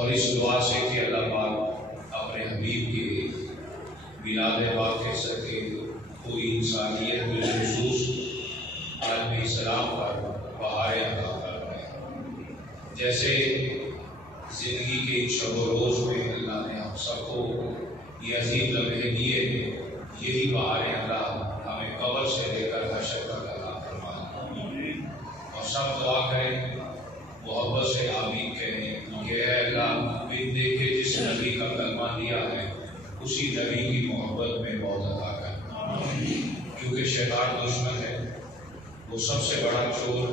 اور اس دعا سے کہ اللہ پاک اپنے حبیب کے میلاد پاک کے سکے کوئی انسانیت بالخصوص عالم اسلام پر بہاریں عطا فرمائے۔ جیسے زندگی کے شب و روز میں اللہ نے ہم سب کو یہ عظیم لمحے دیے، یہی بہاریں اللہ ہمیں قبر سے لے کر حشر تک عطا فرمائے۔ اور سب دعا کریں، محبت سے آمین کہیں کہ اے اللہ بن دیکھے جس نبی کا کلمہ دیا ہے اسی نبی کی محبت میں موت عطا کر، کیونکہ شیطان دشمن ہے، وہ سب سے بڑا چور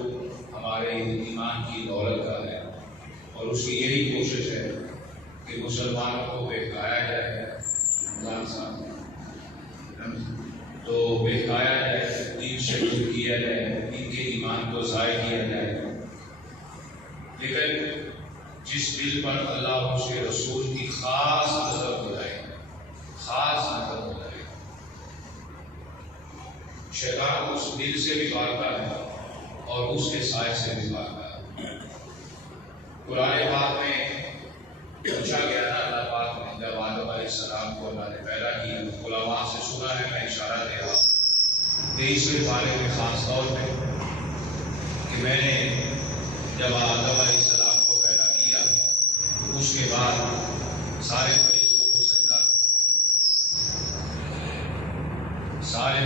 ہمارے ایمان کی دولت کا ہے، اور اس کی یہی کوشش ہے کہ مسلمانوں کو بہکایا جائے، رمضان صاحب تو بہکایا جائے، دین سے دور کیا جائے، ان کے ایمان کو ضائع کیا جائے۔ لیکن جس دل پر اللہ اور اس کے رسول کی خاص نظر گزرائے، خاص نظر گزرائے، شیطان اس دل سے بھی بھاگتا ہے اور اس کے سائے سے بھی بھاگتا ہے۔ قرآن پاک میں پوچھا گیا نا، اللہ پاک نے جب آدم علیہ السلام کو اللہ نے پیدا کیا، علماء سے سنا ہے، میں اشارہ دے رہا ہوں 23ویں پارے میں خاص طور پہ کہ میں نے جب آدم علیہ السلام کو پیدا کیا تو اس کے بعد سارے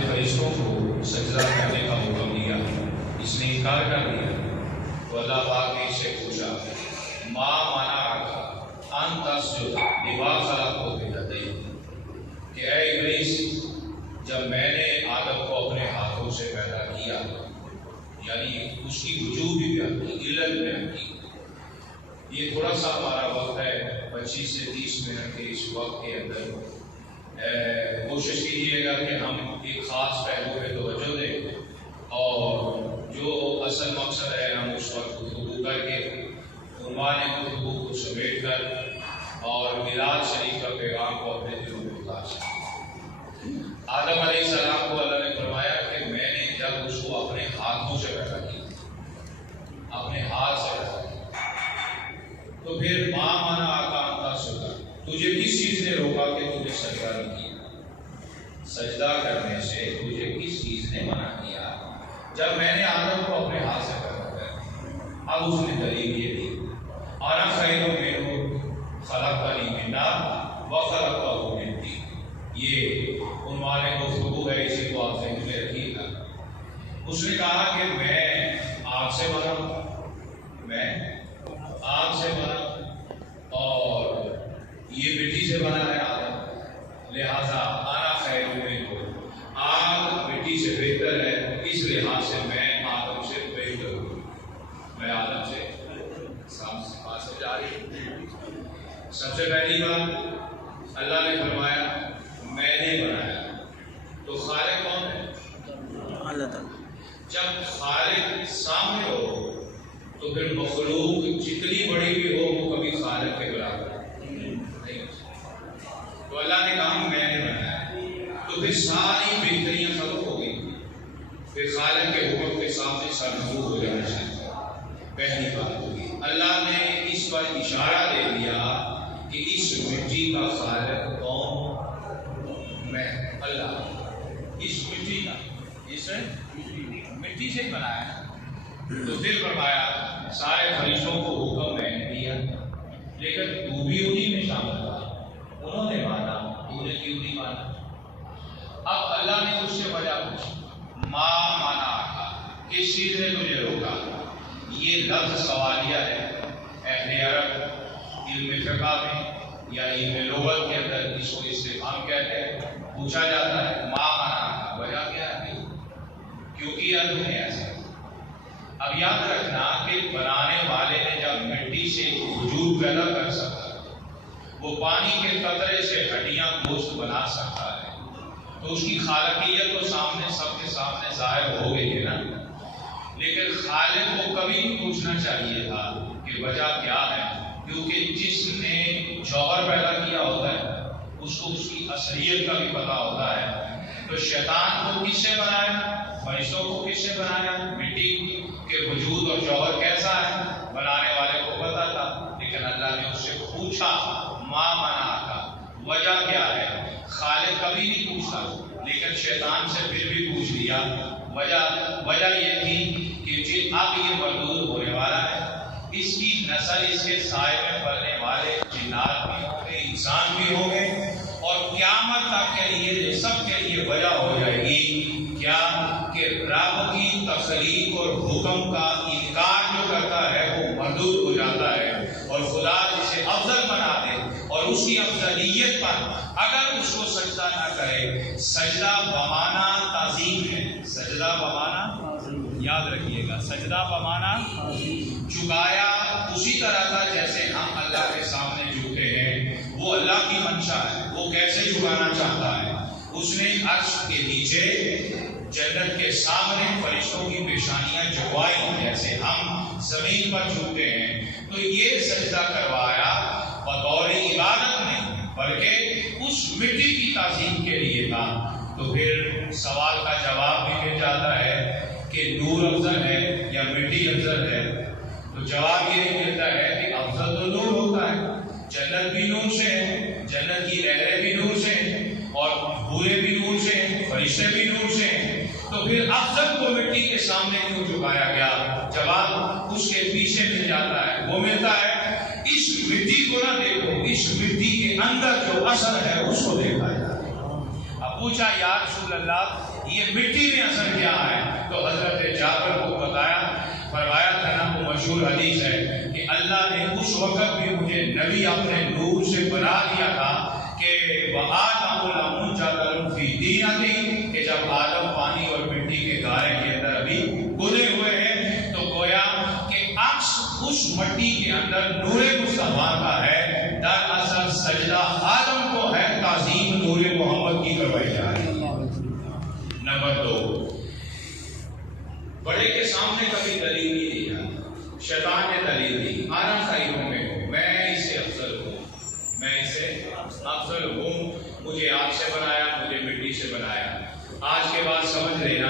فرشتوں کو سجدہ کرنے کا حکم دیا، اس نے انکار کر دیا تو اللہ پاک نے اس سے پوچھا ما منعک ان تسجد لما خلقت بیدی، کہ اے ابلیس جب میں نے آدم کو اپنے ہاتھوں سے پیدا کیا، یعنی اس کی وجوہ بھی بیان کی، علت بیان کی۔ یہ تھوڑا سا ہمارا وقت ہے 25 سے 30 منٹ کے اس وقت کے اندر کوشش کیجیے گا کہ ہم ایک خاص پہلو پہ توجہ دیں، اور جو اصل مقصد ہے ہم اس وقت گفتگو کر کے عنوان گفتگو کو سمیٹ کر اور میلاد شریف کا پیغام کو اپنے دلوں میں اتار سکیں۔ آدم علیہ السلام کو اللہ نے فرمایا کہ میں نے جب اس کو اپنے ہاتھوں سے پیدا کیا، اپنے ہاتھ سے پیدا کیا، تو پھر ماں مانا آکان کا سجدہ، تجھے کس چیز نے روکا کہ تجھے سجدہ نہیں کیا؟ سجدہ کرنے سے تجھے کس چیز نے منع کیا جب میں نے آدم کو اپنے ہاتھ سے پیدا کیا؟ اب اس نے دلیل یہ دی، انا خیر منہ خلقتنی من نار وخلقتہ من طین۔ یہ عنوان گفتگو ہے، اسی کو آپ ذہن میں رکھیے گا۔ اس نے کہا کہ میں آگ سے بنا ہوں، میں آگ سے بنا اور یہ مٹی سے بنا ہے آدم، لہذا انا خیر منہ، آگ مٹی سے بہتر ہے، اس لحاظ سے میں آدم سے بہتر ہوں، میں آدم سے بات سمجھ آ رہی۔ سب سے پہلی بات اللہ نے فرمایا میں نے بنایا، تو خالق کون ہے؟ اللہ تعالیٰ۔ جب خالق سامنے ہو تو پھر مخلوق جتنی بڑی بھی ہو وہ کبھی خالق کے برابر نہیں۔ تو اللہ نے کہا میں نے بنایا، تو پھر ساری بہتریاں ختم ہو گئی، پھر خالق کے حکم کے سامنے سرنگو ہو جانا چاہیے۔ پہلی بات ہوگی اللہ نے اس پر اشارہ دے دیا کہ اس مٹی کا خالق کون؟ میں اللہ، اس مٹی کا، اس مٹی سے بنایا ہے۔ تو پھر فرمایا سارے فرشتوں کو حکم میں نے دیا، لیکن تو بھی انہی میں شامل ہوا، انہوں نے مانا، تو نے کیوں نہیں مانا؟ اب اللہ نے اس سے وجہ پوچھی، ماں مانا آقا، کس چیز نے تجھے روکا؟ یہ لفظ سوالیہ ہے، اہل عرب علم فقہ میں یا علم لغت کے اندر اس کو استفہام کہتے ہیں، پوچھا جاتا ہے ماں مانا آقا، وجہ کیا ہے، کیوں کیا تم نے ایسا؟ اب یاد رکھنا کہ بنانے والے نے جب مٹی سے وجود پیدا کر سکتا، وہ پانی کے قطرے سے ہڈیاں گوشت بنا سکتا ہے، تو اس کی خالقیت تو سامنے سب کے سامنے ظاہر ہو گئی ہے نا۔ لیکن خالق کو کبھی بھی پوچھنا چاہیے تھا کہ وجہ کیا ہے، کیونکہ جس نے جوہر پیدا کیا ہوتا ہے اس کو اس کی اصلیت کا بھی پتہ ہوتا ہے۔ تو شیطان کو کس سے بنایا؟ فرشتوں کو کس سے بنایا؟ مٹی کے وجود اور جوہر کیسا ہے بنانے والے کو پتا تھا، لیکن اللہ نے اس سے پوچھا ما منع کا، وجہ کیا ہے؟ خالق کبھی نہیں پوچھتا، لیکن شیطان سے پھر بھی پوچھ لیا۔ وجہ یہ تھی کہ اب یہ مردود ہونے والا ہے، اس کی نسل، اس کے سائے میں پلنے والے جنات بھی ہوں گے، انسان بھی ہوں گے، اور قیامت تک کے لیے سب کے لیے وجہ ہو جائے گی کیا؟ کہ رب کی تخلیق اور حکم کا انکار جو کرتا ہے وہ مردود ہو جاتا ہے، اور خدا جسے افضل بنا دے اور اس کی افضلیت پر اگر اس کو سجدہ نہ کرے، سجدہ بمانا تعظیم ہے، سجدہ بمانا یاد رکھیے گا، سجدہ بمانا جھکایا اسی طرح تھا جیسے ہم اللہ کے سامنے جھکتے ہیں، وہ اللہ کی منشا ہے، وہ کیسے جھکانا چاہتا ہے؟ اس نے عرش کے نیچے جنت کے سامنے فرشتوں کی پیشانیاں جھکوائی جیسے ہم زمین پر جھکتے ہیں، تو یہ سجدہ کروایا بطور عبادت نہیں بلکہ اس مٹی کی تعظیم کے لیے تھا۔ تو پھر سوال کا جواب بھی مل جاتا ہے کہ نور افضل ہے یا مٹی افضل ہے؟ تو جواب یہ ملتا ہے کہ افضل تو نور ہوتا ہے، جنت بھی نور سے ہے، جنت کی لہریں بھی نور سے ہیں، اور بھورے بھی نور سے ہیں، فرشتے بھی نور سے ہیں، تو پھر افضل کو مٹی کے سامنے کیوں جھکایا گیا؟ جواب اس کے پیچھے مل جاتا ہے، وہ ملتا ہے اس مٹی کو نہ دیکھو، اس مٹی کے اندر جو اثر ہے اس کو دیکھا جائے۔ اب پوچھا یا رسول اللہ یہ مٹی میں اثر کیا ہے؟ تو حضرت جابر کو بتایا، فرمایا تھا نا، وہ مشہور حدیث ہے کہ اللہ نے اس وقت بھی مجھے نبی اپنے نور سے بنا دیا تھا کہ وَآدَمُ لَمُنْجَدَلٌ فِي دِينَتِهِ، کہ جب آدم پانی اور مٹی کے گارے کے اندر ابھی گلے ہوئے ہیں، تو گویا کہ عکس اس مٹی کے اندر نور مصطفیٰ کا ہے، دراصل سجدہ آدم کو ہے، تعظیم نور محمد کی کروائی جا رہی ہے۔ نمبر 2، بڑے کے سامنے کبھی دلیل نہیں دی جاتی، شیطان نے دلیل دی، آنا خیروں میں ہوں، میں اس سے افضل ہوں، میں اس سے افضل ہوں، مجھے آگ سے بنایا، مجھے مٹی سے بنایا۔ آج کے بعد سمجھ لینا،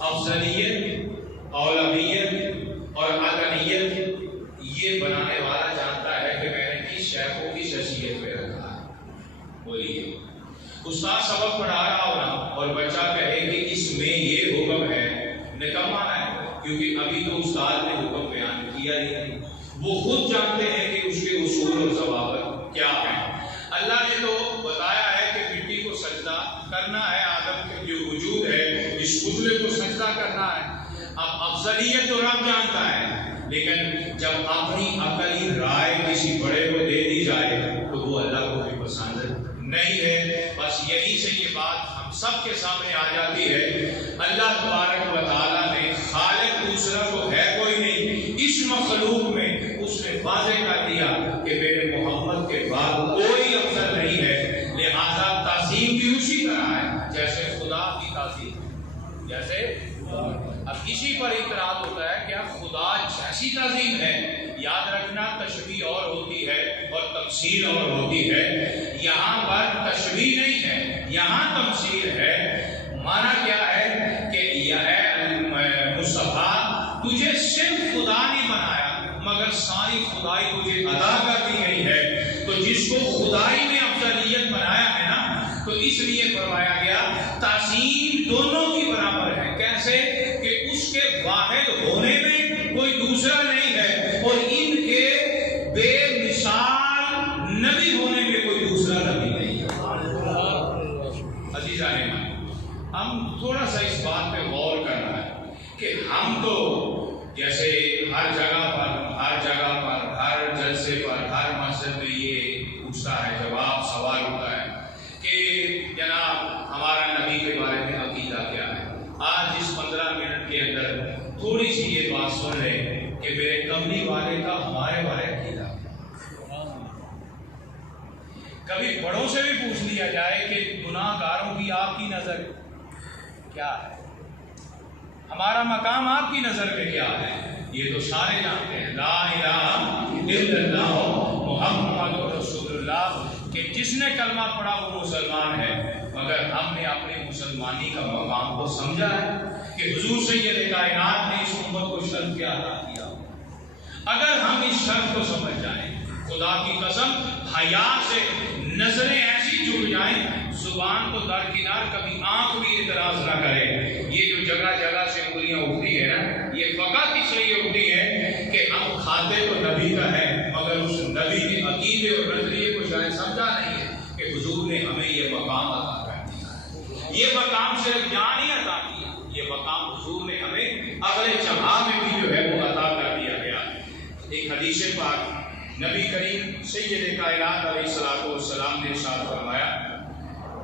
افضلیت، اولویت اور عدنیت یہ بنانے والا جانتا ہے کہ میں نے کس شے کو کس حیثیت پہ رکھا ہے۔ بولیے، استاد سبق پڑھا رہا ہونا اور بچہ کہے کہ اس میں یہ حکم ہے، نکما ہے، کیونکہ ابھی تو استاد نے حکم بیان کیا ہی نہیں، وہ خود جانتے ہیں کہ اس کے اصول اور ضوابط کیا ہیں۔ اللہ نے تو بتایا ہے کہ مٹی کو سجدہ کرنا ہے، آدم کے جو وجود ہے اس پتلے کو سجدہ کرنا ہے۔ اب افضلیت تو رب جانتا ہے، لیکن جب اپنی عقلی رائے کسی بڑے کو دے دی جائے تو وہ اللہ کو بھی پسند نہیں ہے۔ بس یہی سے یہ بات ہم سب کے سامنے آ جاتی ہے، اللہ تبارک و تعالیٰ نے خالق دوسرا تو ہے کوئی نہیں، اس مخلوق میں اس نے واضح کر دیا کہ میرے محمد کے بعد کوئی افضل نہیں ہے، لہذا تعظیم بھی اسی طرح ہے جیسے خدا کی تعظیم، جیسے اب اسی پر اعتراض ہوتا ہے کیا خدا جیسی تعظیم ہے؟ یاد رکھنا، تشبیہ اور ہوتی ہے اور تمثیل اور ہوتی ہے، یہاں پر تشبیہ نہیں ہے، یہاں تمثیل ہے۔ مانا کیا ہے کہ اے مصطفیٰ، تجھے صرف خدا نہیں بنایا مگر ساری خدائی تجھے ادا کر دی گئی ہے، تو جس کو خدائی میں افضلیت بنایا ہے نا، تو اس لیے فرمایا گیا تعظیم دونوں کی برابر ہے۔ کیسے؟ کہ اس کے واحد ہونے میں کوئی دوسرا نہیں ہے، اور ان کے بے مثال نبی ہونے میں کوئی دوسرا نبی نہیں ہے۔ عزیزان، ہم تھوڑا سا اس بات پہ غور کرنا ہے کہ ہم تو جیسے ہر جگہ پر ہر جلسے پر ہر مسجد میں یہ پوچھتا ہے، جواب سوال ہوتا ہے کہ جناب ہمارا نبی کے بارے میں عقیدہ کیا ہے؟ آج اس 15 منٹ کے اندر تھوڑی سی یہ بات سن لیں کہ میرے کملی والے کا ہمارے بارے عقیدہ کیا۔ کبھی بڑوں سے بھی پوچھ لیا جائے کہ گناہ گاروں کی آپ کی نظر کیا ہے، ہمارا مقام آپ کی نظر میں کیا ہے؟ یہ تو سارے جانتے ہیں، لا الہ الا اللہ محمد رسول اللہ، کہ جس نے کلمہ پڑھا وہ مسلمان ہے، مگر ہم نے اپنی مسلمانی کا مقام کو سمجھا ہے کہ حضور سید کائنات نے اس امت کو شرف کیا ادا کیا۔ اگر ہم اس شرف کو سمجھ جائیں خدا کی قسم حیا سے نظریں ایسی جھک جائیں، زبان تو درکنار، کبھی آنکھ بھی اعتراض نہ کرے۔ یہ جو جگہ جگہ سے انگلیاں اٹھتی ہے نا، یہ فقط اس لیے اٹھتی ہے کہ ہم کھاتے تو نبی کا ہے، مگر اس نبی کے عقیدے اور نظریے کو شاید سمجھا نہیں ہے کہ حضور نے ہمیں یہ مقام عطا کر دیا۔ یہ مقام صرف جان ہی عطا کیا، یہ مقام حضور نے ہمیں اگلے جہاں میں بھی جو ہے وہ عطا کر دیا گیا۔ ایک حدیث پاک نبی کریم سید کائنات علیہ الصلوۃ والسلام نے ارشاد فرمایا،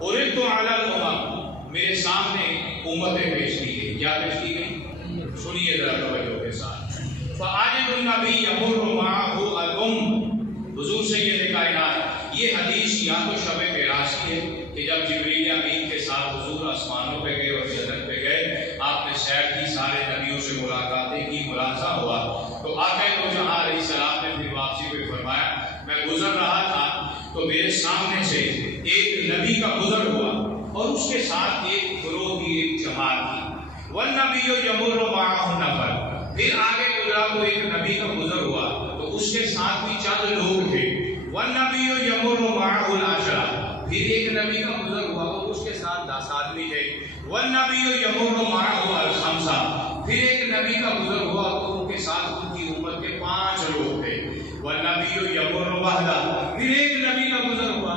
اردت علی الامم، میرے سامنے امتیں پیش کی گئی۔ کیا پیش کی گئی؟ سنیے ذرا توجہ کے ساتھ۔ فعاجب النبی یمر معه الام، حضور سید کائنات، یہ حدیث یا تو شب معراج کی ہے کہ جب جبریل امین کے ساتھ حضور آسمانوں پہ گئے اور جنت پہ گئے، آپ نے سیر کی، سارے نبیوں سے ملاقاتیں کی، ملاحظہ ہوا، تو آقا دو جہاں علیہ السلام نے پھر واپسی پہ فرمایا، میں گزر رہا تھا تو میرے سامنے سے ایک نبی کا گزر ہوا اور اس کے ساتھ ایک گروہ کی، ایک جماعت تھی۔ والنبی یمر معه نفر، پھر آگے گزرا تو ایک نبی کا گزر ہوا تو اس کے ساتھ بھی چند لوگ تھے۔ والنبی یمر معه العشرہ، پھر ایک نبی کا گزر ہوا اور اس کے ساتھ 10 آدمی تھے۔ والنبی یمر معه الخمسہ، پھر ایک نبی کا گزر ہوا تو ان کے ساتھ ان کی امت کے 5 لوگ تھے۔ والنبی یمر وحدہ، پھر ایک نبی کا گزر ہوا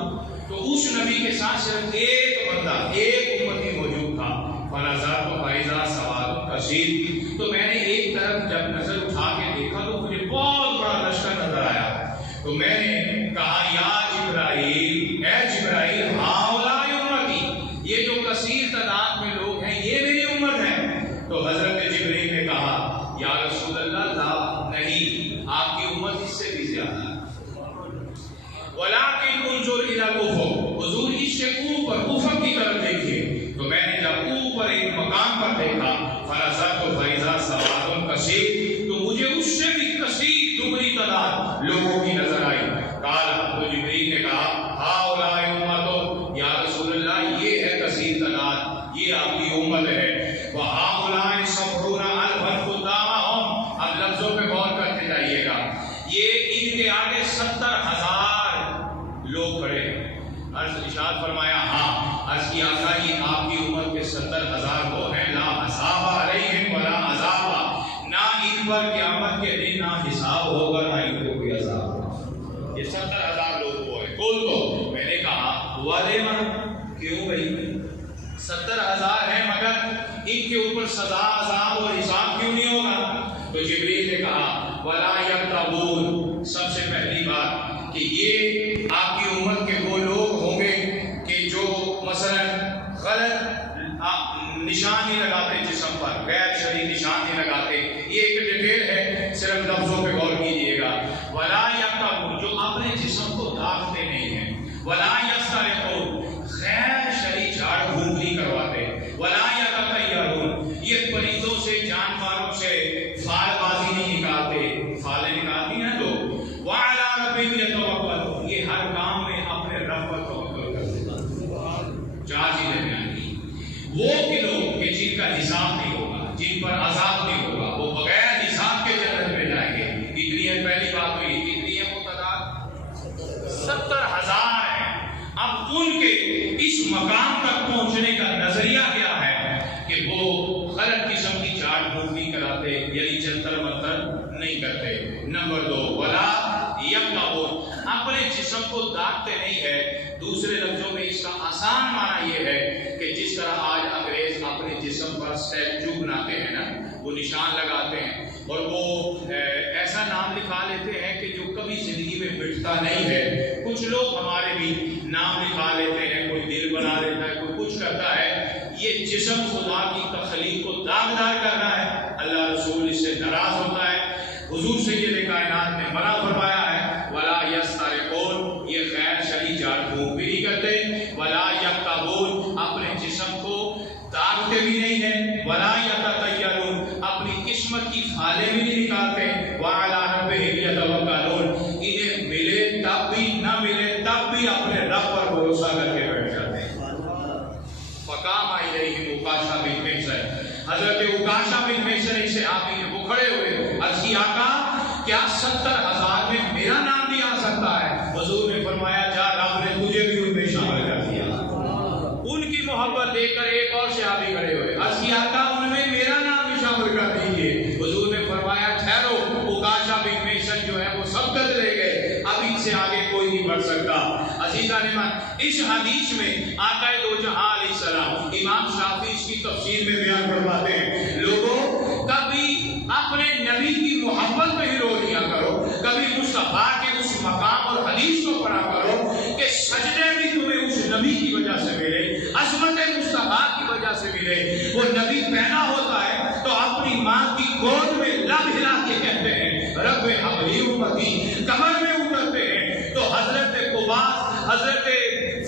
تو اس نبی کے ساتھ صرف ایک بندہ، ایک امتی موجود تھا۔ فنظرت فاذا سواد کثیر، تو میں نے ایک طرف جب نظر اٹھا کے دیکھا تو مجھے بہت بڑا لشکر نظر آیا، تو میں نے کہا یا جبرائیل، اے جبرائیل، ہؤلاء امتی، یہ جو کثیر تعداد میں لوگ ہیں یہ میری امت ہے۔ تو حضرت جبرائیل نے کہا یا رسول اللہ، لا، نہیں، آپ کی امت اس سے بھی زیادہ ہے۔ ولیکن انظر الی الافق، حضور اس سے اوپر افق کی طرف دیکھیے، تو میں نے جب اوپر ایک مقام پر دیکھا، فنظرت فاذا سواد کثیر، تو مجھے اس سے بھی کثیر دگنی تعداد لوگوں کی نظر آئی۔ قال، تو جبریل نے کہا ہؤلاء امت، یا رسول اللہ یہ ہے کثیر تعداد، یہ آپ کی امت ہے۔ وہؤلاء 70,000 قدامہم، اب لفظوں پہ غور کرتے جائیے گا، یہ ان کے آگے 70,000 لوگ کھڑے ہیں۔ عرض ارشاد فرمایا، ہاں، عرض کی آقا یہ آپ کی امت کے 70,000 وہ ہیں، لا حساب علیہم ولا عذاب، نہ ان پر قیامت کے دن نہ حساب ہوگا نہ ان کو کوئی عذاب ہوگا۔ یہ 70,000 لوگ وہ ہیں۔ کل تو میں نے کہا ولیما، کیوں بھائی 70,000 ہیں مگر ان کے اوپر سزا، عذاب اور حساب کیوں نہیں ہوگا؟ تو جبریل نے کہا ولا یکتبون، سب سے پہلی بات کہ یہ آپ کی امت کے وہ لوگ ہوں گے کہ جو مثلا غلط نشان نہیں لگاتے جسم پر، غیر شرعی نشان نہیں لگاتے، یہ ایک ڈیٹیل ہے، صرف لفظوں پہ غور کیجیے گا۔ ولا یکتبون، جو اپنے جسم کو داغتے نہیں ہیں۔ ولا یسترقون، غیر شرعی جھاڑ پھونک نہیں کرواتے۔ ولا یتطیرون، یہ پرندوں سے، جانوروں سے فال بازی نہیں نکالتے، فالیں نکالتی ہیں لوگ۔ وعلی ربہم یتوکلون، یہ ہر کام میں اپنے رب پر توکل کرتے ہیں۔ چار چیزیں بیان کی، وہ کہ لوگ کہ جن کا حساب نہیں ہوگا، جن پر عذاب نہیں ہوگا، وہ بغیر حساب کے جنت میں جائیں گے۔ اتنی ہے پہلی بات ہوئی، کتنی ہے وہ تعداد؟ 70,000 ہیں۔ اب ان کے اس مقام تک پہنچنے کا نظریہ کیا ہے کہ وہ غلط قسم کی جھاڑ پھونک نہیں کراتے، یعنی جنتر منتر نہیں کرتے۔ نمبر 2، ولا یکتبون، اپنے جسم کو داغتے نہیں ہے۔ دوسرے لفظوں میں اس کا آسان معنی یہ ہے کہ جس طرح آج انگریز اپنے جسم پر اسٹیچو بناتے ہیں نا، وہ نشان لگاتے ہیں اور وہ ایسا نام لکھا لیتے ہیں کہ جو کبھی زندگی میں مٹتا نہیں ہے۔ کچھ لوگ ہمارے بھی نام لکھا لیتے ہیں، کوئی دل بنا لیتا ہے، کوئی کچھ کرتا ہے۔ یہ جسم خدا کی تخلیق کو داغدار کرنا ہے، اللہ رسول اس سے ناراض ہوتا ہے۔ حضور سید کائنات نے منع فرمایا ہے، ولا یسترقون، یہ غیر شرعی جھاڑ پھونک بھی نہیں کرتے۔ ولا یکتبون، اپنے جسم کو داغتے بھی نہیں ہیں۔ ولا یتطیرون، اپنی قسمت کی فالیں بھی نہیں نکالتے۔ وعلی ربہم یتوکلون، انہیں ملے تب بھی نہ ملے تب بھی اپنے رب پر بھروسہ کر کے بیٹھ جاتے ہیں۔ فقام الیہم عکاشہ بن محصن، حضرت عکاشہ بن محصن سے آپ وہ کھڑے ہوئے، عرض کی آقا کیا 70,000 میں میرا نام بھی آ سکتا صحابی کھڑے ہوئے، عرض کیا آقا ان میں میرا نام بھی شامل کر دیجیے۔ حضور نے فرمایا ٹھہرو، عکاشہ بن محصن جو ہے وہ سبقت لے گئے، اب ان سے آگے کوئی نہیں بڑھ سکتا۔ عزیزان ایمان، اس حدیث میں آقا دو جہاں علیہ السلام، امام شافعی اس کی تفسیر میں بیان فرماتے ہیں، لوگوں کبھی اپنے نبی کی محبت میں ہی رو دیا کرو، کبھی مصطفیٰ کے اس مقام اور حدیث کو پڑھا کرو کہ سجدے بھی تمہیں اس نبی کی وجہ سے ملے، عظمت مصطفیٰ کی وجہ سے ملے۔ وہ نبی پیدا ہوتا ہے تو اپنی ماں کی گود میں لب ہلا کے کہتے ہیں رب حبلی امتی، قبر میں اترتے ہیں تو حضرت قباس، حضرت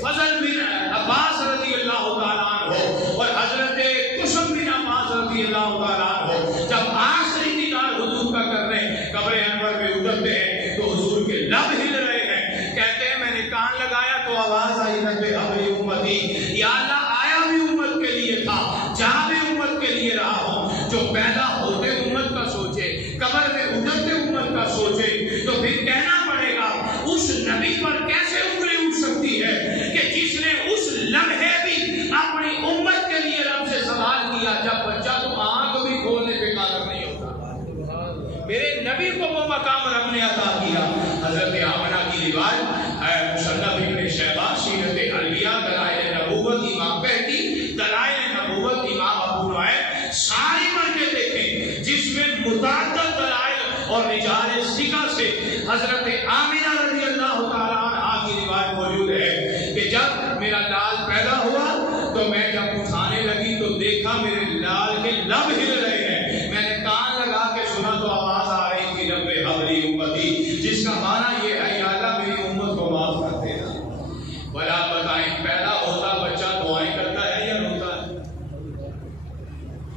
فضل بن عباس رضی اللہ تعالیٰ عنہ اور حضرت قسم بن عباس رضی اللہ تعالیٰ عنہ جب آخری دیدار حضور کا کر رہے ہیں، قبر انور میں اترتے ہیں تو حضور کے لب ہل رہے ہیں، کہتے ہیں میں نے کان لگایا تو آواز آئی رب حبلی امتی، یا اللہ آیا بھی امت کے لیے تھا، جہاں بھی امت کے لیے رہا ہوں، جو پیدا ہوتے امت کا سوچے، قبر میں اترتے امت کا سوچے، تو پھر کہنا پڑے گا اس نبی پر کیسے انگلی اٹھ سکتی ہے کہ جس نے اس لمحے بھی اپنی امت کے لیے رب سے سوال کیا جب بچہ تو آنکھ بھی کھولنے پہ قادر نہیں ہوتا۔ میرے نبی کو وہ مقام رب نے عطا کیا۔ حضرت آمنہ کی روایت مصنف ابن شیبہ سیرت الانبیاء دلائل نبوت امام بہقی دلائل نبوت امام ابو نعیم ساری مرجع دیکھیں جس میں متعدد دلائل اور رجال ثقہ سے حضرت آمنہ رضی اللہ تعالیٰ عنہا کی روایت موجود ہے کہ جب میرا لال پیدا ہوا تو میں جب اٹھانے لگی تو دیکھا میرے لال کے لب ہل رہے ہیں، میں نے کان لگا کے سنا تو آواز آ رہی تھی رب حبلی امتی، جس کا معنی یہ ہے یا اللہ میری امت کو معاف کر دینا۔ بھلا بتائیں پیدا ہوتا بچہ دعائیں کرتا ہے یا روتا ہے؟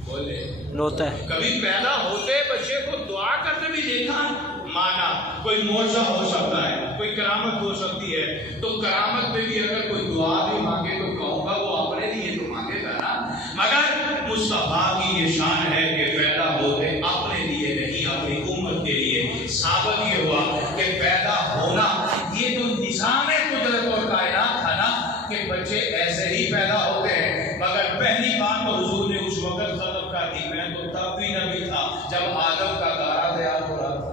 بولے روتا ہے۔ کبھی پیدا ہوتے بچے کو دعا کرتے بھی دیکھا؟ مانا کوئی معجزہ ہو سکتا ہے، کوئی کرامت ہو سکتی ہے، تو کرامت میں بھی اگر کوئی دعا بھی مانگے تو کہوں گا وہ اپنے لیے تو مانگے گا نا، مگر مصطفیٰ کی یہ شان ہے کہ پیدا ہوتے اپنے لیے نہیں اپنی امت کے لیے۔ ثابت یہ ہوا کہ پیدا ہونا یہ تو نظام قدرت اور کائنات تھا نا کہ بچے ایسے ہی پیدا ہوتے ہیں، مگر پہلی بات تو حضور نے اس وقت ختم کر دی، میں تو تب بھی نبی تھا جب آدم کا گارا تیار ہو رہا تھا،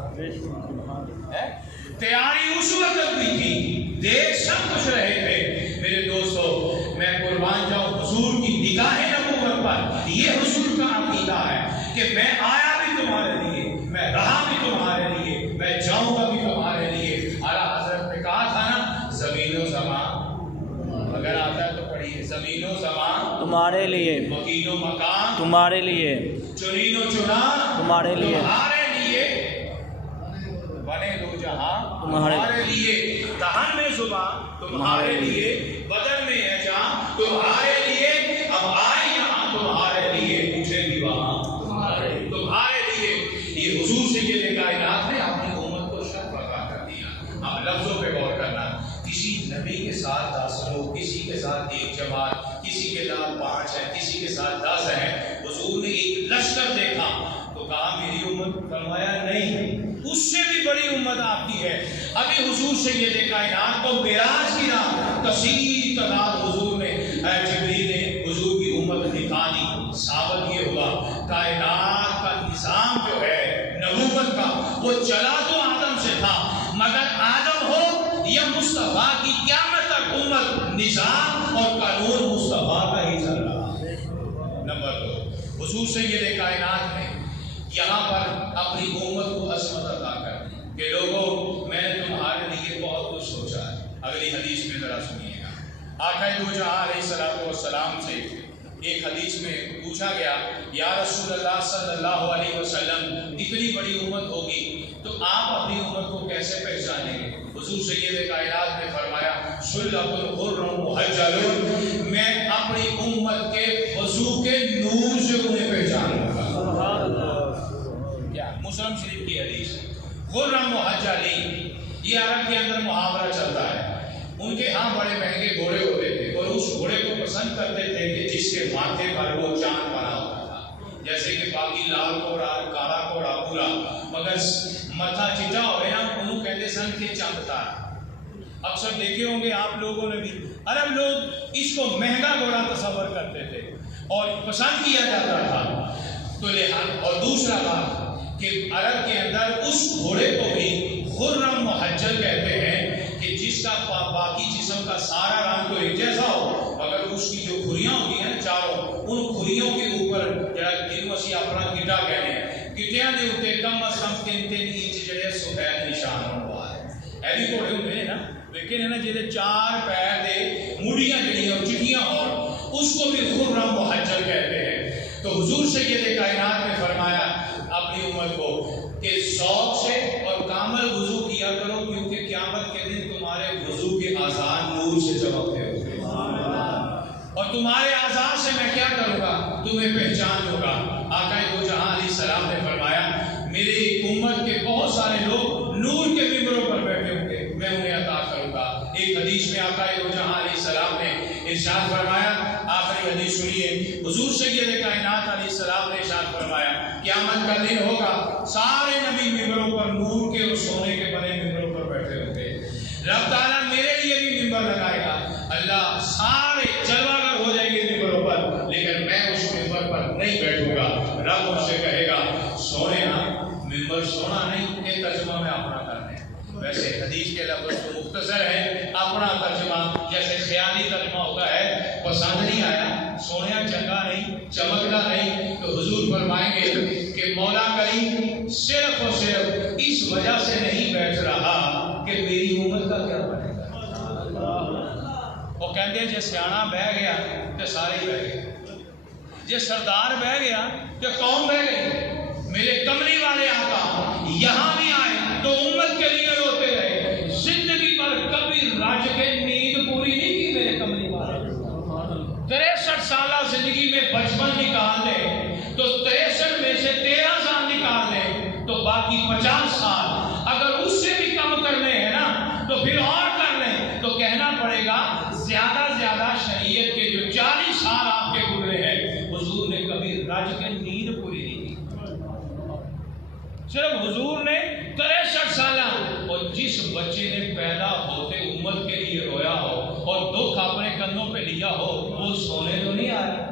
تیاری اس وقت بھی تھی، دیکھ سب کچھ رہے تھے۔ میرے دوستو میں قربان جاؤں حضور کی نگاہ نبوت پر، یہ حضور کا عقیدہ ہے کہ میں آیا بھی تمہارے لیے، میں رہا بھی تمہارے لیے، میں جاؤں گا بھی تمہارے لیے۔ اعلیٰ حضرت نے کہا تھا نا زمین و زمان، اگر آتا ہے تو پڑھیے، زمین و زمان تمہارے لیے، مکین و مکان تمہارے لیے، چنین و چنا تمہارے لیے، تمہارے لیے، بنے دو جہاں تمہارے لیے، دہن میں زبان تمہارے لیے، بدن میں ہے جان تمہارے لیے، اب آئے یہاں تمہارے لیے، اٹھے بھی وہاں تمہارے لیے۔ یہ حضور سید کائنات نے اپنی امت کو شرف عطا کر دیا۔ اب لفظوں پہ غور کرنا، کسی نبی کے ساتھ 10 لوگ، کسی کے ساتھ 1 جماعت، کسی کے ساتھ 5 ہے، کسی کے ساتھ 10 ہے۔ حضور نے ایک لشکر دیکھا تو کہا میری امت، فرمایا نہیں اس سے بھی بڑی امت آپ کی ہے۔ ابھی حضور سید کائنات کو معراج کی رات کثیر تعداد حضور نے جبریل نے حضور کی امت دکھا دی۔ ثابت یہ ہوا کائنات کا نظام جو ہے نبوت کا وہ چلا تو آدم سے تھا، مگر آدم ہو یا مصطفیٰ کی قیامت تک امت نظام اور قانون مصطفیٰ کا ہی چل رہا ہے۔ نمبر 2، حضور سید کائنات نے یہاں پر اپنی امت کو عظمت عطا کر دی کہ لوگوں میں نے تمہارے لیے بہت کچھ سوچا ہے۔ اگلی حدیث میں ذرا سنیے گا، آقا دو جہاں علیہ السلام سے ایک حدیث میں پوچھا گیا یا رسول اللہ صلی اللہ علیہ وسلم اتنی بڑی امت ہوگی تو آپ اپنی امت کو کیسے پہچانیں گے؟ حضور سید کائنات نے فرمایا سلۃ الغر محجلون، میں اپنی امت کے وضو کے نور سے انہیں پہچانوں گا۔ کیا مسلم شریف کی حدیث، غرم محجلین، یہ عرب کے اندر محاورہ چلتا ہے۔ ان کے ہاں بڑے مہنگے گھوڑے ہوتے تھے اور اس گھوڑے کو پسند کرتے تھے کہ جس کے ماتھے پر وہ چاند بنا ہوتا تھا، جیسے کہ باقی لال گھوڑا کالا گھوڑا پورا، مگر متھا چٹا ہوئے نا انہوں کہتے سن کے چند تار۔ اکثر دیکھے ہوں گے آپ لوگوں نے بھی، عرب لوگ اس کو مہنگا گھوڑا تصور کرتے تھے، اور پسند کیا جاتا تھا. تو لہٰذا اور دوسرا بات کہ عرب کے اندر اس گھوڑے کو بھی خرم محجل کہتے ہیں کہ جس کا باقی جسم کا سارا رنگ تو ایک جیسا ہو مگر اس کی جو کھریاں ہوتی ہیں چاروں ان کھریوں کے اوپر جنوں اسی اپنا گٹا کہتے ہیں گٹیاں دے اوپر کم از کم 3-3 انچ جڑے سفید نشان ہوا ہے. اے بھی گھوڑے ہوتے ہیں نا لیکن ہے نا جہاں 4 پیر دے مڑیاں جڑیاں چٹیاں ہوں اس کو بھی خرم محجل کہتے ہیں. تو حضور سید کائنات نے فرمایا اپنی امت کو کہ ذوق سے اور کامل وضو کیا کرو کیونکہ قیامت کے دن تمہارے وضو کے اعضاء نور سے چمکتے ہوتے ہیں اور تمہارے اعضاء سے میں کیا کروں گا تمہیں پہچان ہوگا. آقا دو جہاں علیہ السلام نے فرمایا میری امت کے بہت سارے لوگ نور کے ممبروں پر بیٹھے ہوں گے میں انہیں عطا کروں گا. ایک حدیث میں آقا دو جہاں علیہ السلام نے ارشاد فرمایا آخری حدیث سنیے حضور سید کائنات علیہ السلام نے ارشاد فرمایا قیامت کا دن ہوگا سارے نبی ممبروں پر نور کے اور سونے کے بنے ممبروں پر بیٹھے ہوں گے. رب تعالیٰ میرے لیے بھی ممبر لگائے گا. اللہ سارے جلوہ گر ہو جائیں گے ممبروں پر لیکن میں اس ممبر پر نہیں بیٹھوں گا. رب مجھ سے کہے گا سونے نا ممبر سونا نہیں یہ ترجمہ میں اپنا کرنا ہے. ویسے حدیث کے لفظ تو مختصر ہے اپنا ترجمہ جیسے خیالی ترجمہ ہوتا ہے پسند نہیں آیا سونا چنگا نہیں چمکتا نہیں تو حضور فرمائیں گے کہ مولا کریم صرف اور صرف اس وجہ سے نہیں بیٹھ رہا کہ میری امت کا کیا بنے گا. وہ کہتے ہیں جی سیاح بہ گیا تو سارے ہی بہ گئے جی سردار بہ گیا تو قوم بہ گئی. میرے کملی والے آقا یہاں بھی آئے تو امت کے لیے روتے رہے زندگی پر کبھی راج کے نیند پوری نہیں کی. میرے کملی والے 63 سالہ زندگی میں 55 نکال دیں تو 63 میں سے 13 سال نکال دیں تو باقی 50 سال اگر اس سے بھی کم کرنے ہیں نا تو پھر اور کر لیں تو کہنا پڑے گا زیادہ زیادہ شریعت کے جو 40 سال آپ کے گزرے ہیں حضور نے کبھی راج کے نیند پوری نہیں کی. صرف حضور نے 63 سالہ اور جس بچے نے پیدا ہوتے امت کے لیے رویا ہو اور دکھ اپنے کندھوں پہ لیا ہو وہ سونے تو نہیں آیا.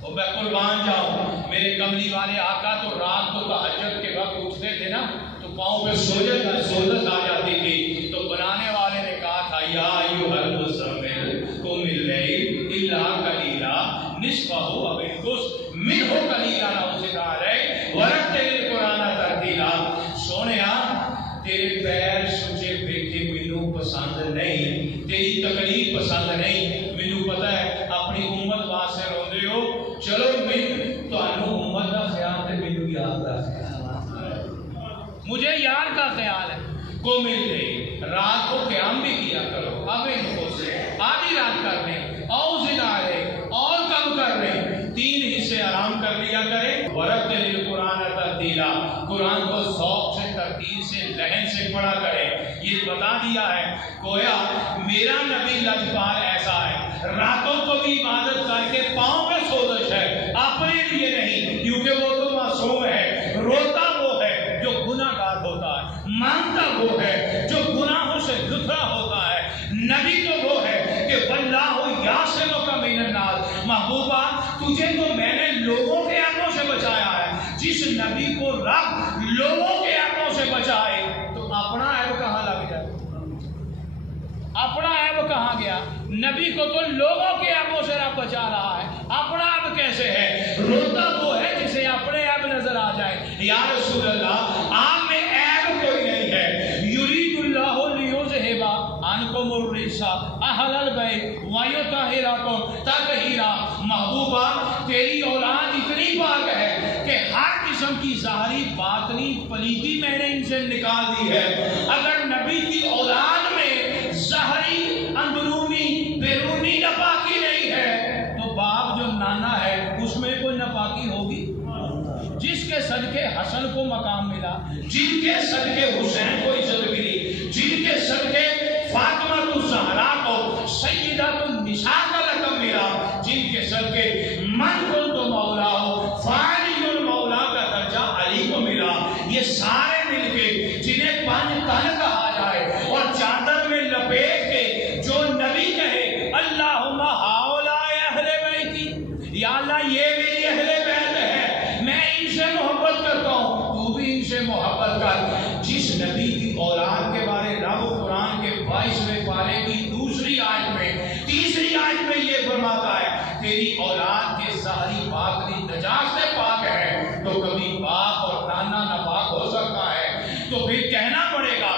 اور میں قربان جاؤں میرے کملی والے آقا تو رات کو تہجد کے وقت اٹھتے تھے نا تو پاؤں پہ سوجت آ جاتی تھی تو بنانے والے نے کہا تھا یا ایھا المزمل قم اللیل الا قلیلا نصفہ او انقص منہ قلیلا او زد علیہ ورتل القرآن ترتیلا. سونیا تیرے پیر سوچے دیکھے مینوں پسند نہیں تیری تکلیف پسند نہیں مینوں پتہ ہے اپنی امت واسطے روندے ہو چلو میں تانوں امت کا خیال تے مینوں یاد کا خیال مجھے یار کا خیال ہے. کو مل گئی رات کو قیام بھی کیا کرو اب ان کو سے آدھی رات کر لیں اور زدہ رہے اور کم کر لیں 3 حصے آرام کر لیا کریں. ورتل القرآن ترتیلا قرآن کو ذوق سے ترتیل سے لہن سے پڑھا کریں. یہ بتا دیا ہے گویا میرا نبی لجپال ایسا ہے راتوں کو بھی عبادت کر کے پاؤں میں سوزش ہے اپنے لیے نہیں کیونکہ وہ تو معصوم ہے. روتا وہ ہے جو گناہ گار ہوتا ہے مانتا وہ ہے جو گناہوں سے لتھڑا ہوتا ہے. نبی تو وہ ہے کہ واللہ یعصمک من الناس. محبوبہ تجھے تو میں نے لوگوں کے ایبوں سے بچایا ہے. جس نبی کو رب لوگوں کے ایبوں سے بچائے تو اپنا عیب کہاں لگ جائے اپنا عیب کہاں گیا. نبی کو تو لوگوں کے عیبوں سے رب بچا رہا ہے اپنا عیب کیسے ہے. روتا وہ ہے جسے اپنے عیب نظر آ جائے. یا رسول اللہ آپ میں عیب کوئی نہیں ہے. یرید اللہ لیذھب عنکم الرجس اہل البیت ویطہرکم تطہیرا. محبوبہ تیری اولاد اتنی پاک ہے کہ ہر قسم کی ظاہری باطنی پلیتی میں نے ان سے نکال دی ہے. اگر نبی کی اولاد میں ظاہری اندرونی بیرونی ناپاکی نہیں ہے تو باپ جو نانا ہے اس میں کوئی ناپاکی ہوگی. جس کے صدقے حسن کو مقام ملا جن کے صدقے حسین کو عزت ملی جن کے صدقے فاطمہ الزہرا کو سیدۃ النساء کا لقب ملا جن کے صدقے من کنت مولا ہو فعلی المولا کا درجہ علی کو ملا. یہ سارے مل کے جنہیں پنج تن کہا جائے اور چادر میں لپیٹ کے جو نبی کہے اللہم ہؤلاء اہل بیتی اللہ یہ میری اہل بیت ہے، میں ان سے محبت کرتا ہوں، تو بھی ان سے محبت کر۔ جس نبی کی اولاد کے بارے رب قرآن کے 22ویں پارے کی دوسری آیت میں، تیسری آیت میں یہ فرماتا ہے تیری اولاد کے ظاہری باطنی نجات سے پاک ہے، تو کبھی باپ اور نانا ناپاک ہو سکتا ہے، تو پھر کہنا پڑے گا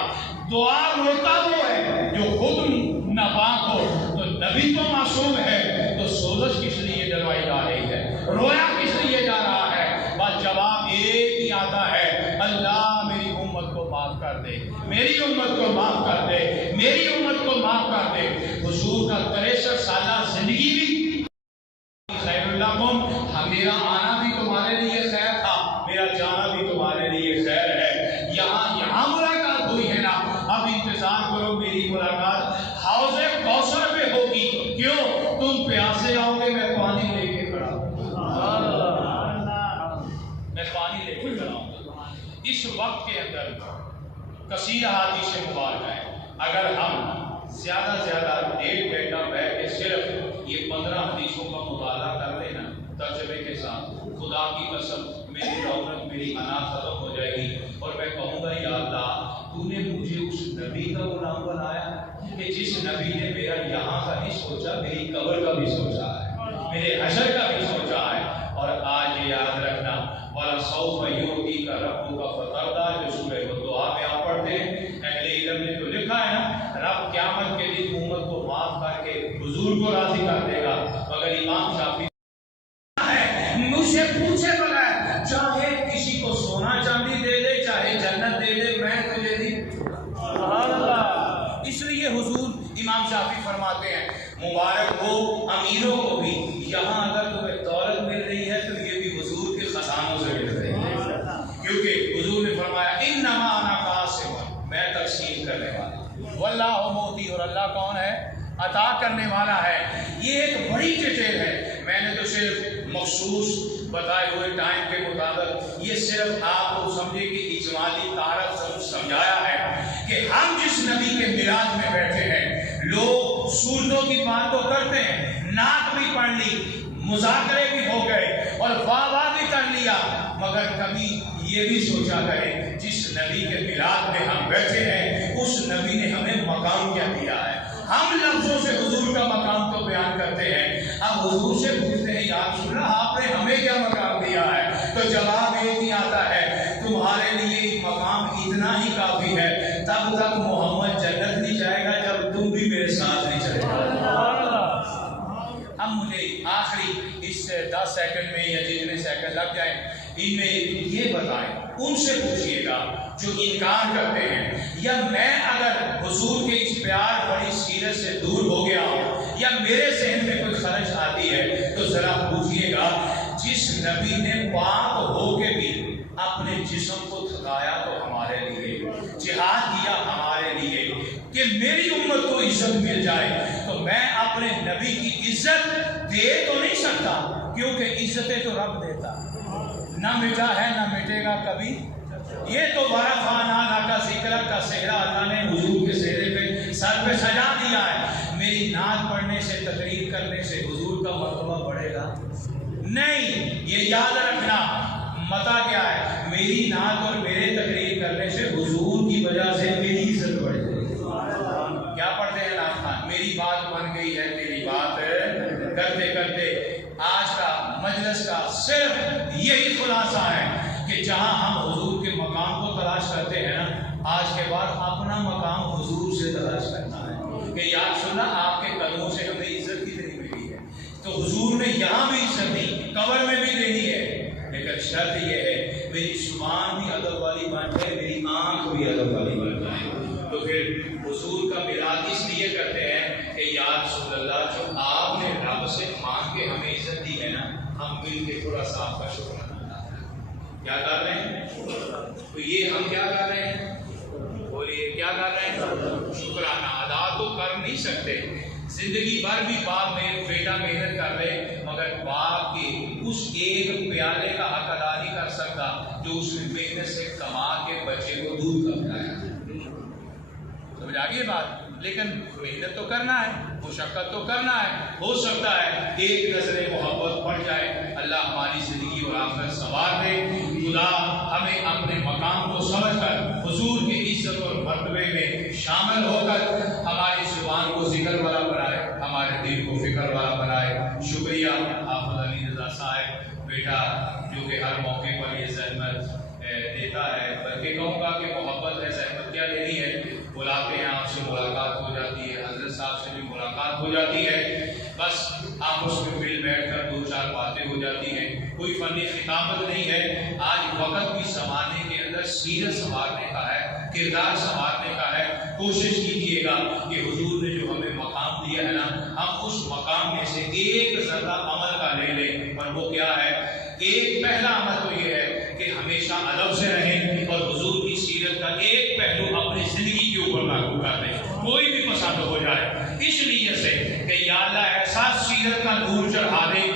دعا روتا وہ ہے جو خود ناپاک ہو، تو نبی تو معصوم ہے، تو سوزش کس لیے جلوائی جا رہی ہے، رویا کس لیے جا رہا ہے؟ بس جواب ایک ہی آتا ہے، اللہ میری امت کو معاف کر دے، میری امت کو معاف کر دے، میری امت کو معاف کر دے۔ حضور کا 63 سالہ زندگی بھی خیر اللہ کم، میرا آنا بھی تمہارے لیے خیر تھا، میرا جانا بھی تمہارے لیے خیر ہے۔ یہاں ملاقات ہوئی ہے نا، اب انتظار کرو میری ملاقات حوض کوثر پہ ہوگی۔ کیوں؟ تم پیاسے آؤ گے، میں پانی لے کے کھڑا ہوں، میں پانی لے کے کھڑا ہوں۔ اس وقت کے اندر کثیر احادیث مبارکہ ہے، اگر ہم زیادہ سے زیادہ 1.5 گھنٹہ بیٹھ کے صرف یہ 15 حدیثوں کا مطالعہ کر لینا ترجمے کے ساتھ، خدا کی قسم میری رونق، میری انا ختم ہو جائے گی، اور میں کہوں گا یا اللہ تو نے مجھے اس نبی کا غلام بنایا کہ جس نبی نے میرا یہاں کا بھی سوچا، میری قبر کا بھی سوچا ہے، میرے حشر کا بھی سوچا ہے۔ اور آج یہ یاد رکھنا، وَلَسَوْفَ يُعْطِيكَ رَبُّكَ فَتَرْضَىٰ، جو سورہ دعا میں آپ پڑھتے ہیں، اہل علم نے تو لکھا ہے نا، رب قیامت کے دن امت کو معاف کر کے حضور کو راضی کر دے گا۔ مگر امام شافعی مجھ سے پوچھے بغیر چاہے کسی کو سونا چاندی دے دے، چاہے جنت دے دے، میں تجھے نہیں۔ سبحان اللہ۔ اس لیے حضور امام شافعی فرماتے ہیں مبارک ہو امیروں کو بھی، یہاں اگر تمہیں دولت مل رہی ہے تو یہ بھی حضور کے خزانوں سے مل رہی ہے، کیونکہ حضور نے فرمایا انما انا قاسم، میں تقسیم کرنے والا، واللہ موتی، اور اللہ کون ہے؟ عطا کرنے والا ہے۔ یہ ایک بڑی ڈیٹیل ہے، میں نے تو صرف مخصوص بتائے ہوئے ٹائم کے مطابق یہ صرف آپ کو سمجھے کہ اجمالی تعارف سمجھایا ہے کہ ہم جس نبی کے میراج میں بیٹھے ہیں، لوگ سورتوں کی بات تو کرتے ہیں، نعت بھی پڑھ لی، مذاکرے بھی ہو گئے اور واہ واہ بھی کر لیا، مگر کبھی یہ بھی سوچا کرے جس نبی کے میلاد میں ہم بیٹھے ہیں اس نبی نے ہمیں مقام کیا دیا ہے۔ ہم لفظوں سے حضور کا مقام تو بیان کرتے ہیں، اب حضور سے پوچھتے ہیں یا رسول اللہ آپ نے ہمیں کیا مقام دیا ہے، تو جواب ایک ہی آتا ہے تمہارے لیے مقام اتنا ہی کافی ہے، تب تک محمد جنت نہیں جائے گا جب تم بھی میرے ساتھ نہیں چلے گا۔ اب مجھے آخری اس 10 سیکنڈ میں یا جتنے سیکنڈ لگ جائیں ان میں یہ بتائیں، ان سے پوچھئے گا جو انکار کرتے ہیں، یا میں اگر حضور کے اس پیار بڑی سیرت سے دور ہو گیا ہوں یا میرے ذہن میں کوئی خرچ آتی ہے تو ذرا پوچھئے گا جس نبی نے پاک ہو کے بھی اپنے جسم کو تھکایا تو ہمارے لیے، جہاد کیا ہمارے لیے کہ میری امت کو عزت مل جائے، تو میں اپنے نبی کی عزت دے تو نہیں سکتا کیونکہ عزتیں تو رب دیتا، نہ مٹا ہے نہ مٹے گا کبھی۔ یہ تو ورفعنا لک ذکرک کا صحرا اللہ نے حضور کے صحرے پہ سر پہ سجا دیا ہے۔ میری نعت پڑھنے سے، تقریر کرنے سے حضور کا مرتبہ بڑھے گا نہیں، یہ یاد رکھنا۔ متا کیا ہے؟ میری نعت اور میرے تقریر کرنے سے حضور کی وجہ سے میری عزت بڑھ جائے گی۔ کیا پڑھتے ہیں نعت خان؟ میری بات بن گئی ہے تیری بات کرتے کرتے۔ آج کا مجلس کا صرف یہی خلاصہ ہے کہ جہاں ہم حضور کے مقام کو تلاش کرتے ہیں نا، آج کے بعد اپنا مقام حضور سے تلاش کرنا ہے کہ یا رسول اللہ آپ کے قدموں سے ہمیں عزت کتنی ملی ہے، تو حضور نے یہاں بھی عزت دی، قبر میں بھی دینی ہے، لیکن شرط یہ ہے میری زبان بھی ادب والی بن جائے، میری آنکھ بھی ادب والی بن جائے۔ تو پھر حضور کا میلاد اس لیے کرتے ہیں کہ یا رسول اللہ جو آپ نے رب سے مانگ کے ہمیں عزت دی ہے نا، ہم مل کے تھوڑا سا آپ کا شکر ادا کریں۔ کیا کر رہے ہیں؟ تو یہ ہم کیا کر رہے ہیں؟ بولیے کیا کر رہے ہیں؟ شکرانہ ادا تو کر نہیں سکتے، زندگی بھر بھی باپ میں بیٹا محنت کر رہے مگر باپ کے اس ایک پیالے کا حق ادا نہیں کر سکتا جو اس نے محنت سے کما کے بچے کو دودھ کا پلایا۔ سمجھ آ گئی بات؟ لیکن محنت تو کرنا ہے، مشقت تو کرنا ہے. ہو سکتا ہے ایک نظر محبت پڑ جائے. اللہ ہماری زندگی اور آخرت سنوار دے. خدا ہمیں اپنے مقام کو سمجھ کر حضور کی عزت اور مرتبے میں شامل ہو کر ہماری زبان کو ذکر والا بنائے، ہمارے دل کو فکر والا بنائے. شکریہ حافظ علی رضا صاحب بیٹا جو کہ ہر موقع پر یہ زحمت دیتا ہے، بلکہ کہوں گا کہ محبت ہے، زحمت کیا دینی ہے. بلاتے ہیں، آپ سے ملاقات ہو جاتی ہے، حضرت صاحب سے بھی ملاقات ہو جاتی ہے، بس آپس میں مل بیٹھ کر دو چار باتیں ہو جاتی ہیں. کوئی فنی خطابت نہیں ہے. آج وقت بھی زمانے کے اندر سیرت سنوارنے کا ہے، کردار سنوارنے کا ہے. کوشش کیجیے گا کہ حضور نے جو ہمیں مقام دیا ہے نا، ہم اس مقام میں سے ایک ذرہ عمل کا لے لیں. اور وہ کیا ہے؟ ایک پہلا عمل تو یہ ہے کہ ہمیشہ ادب سے رہیں اور حضور کی سیرت کا ایک پہلو اپنی زندگی کے اوپر لاگو کر دیں، کوئی بھی پسند ہو جائے، اس لیے سے کہ یا اللہ ایسا سیرت کا نور چڑھا دے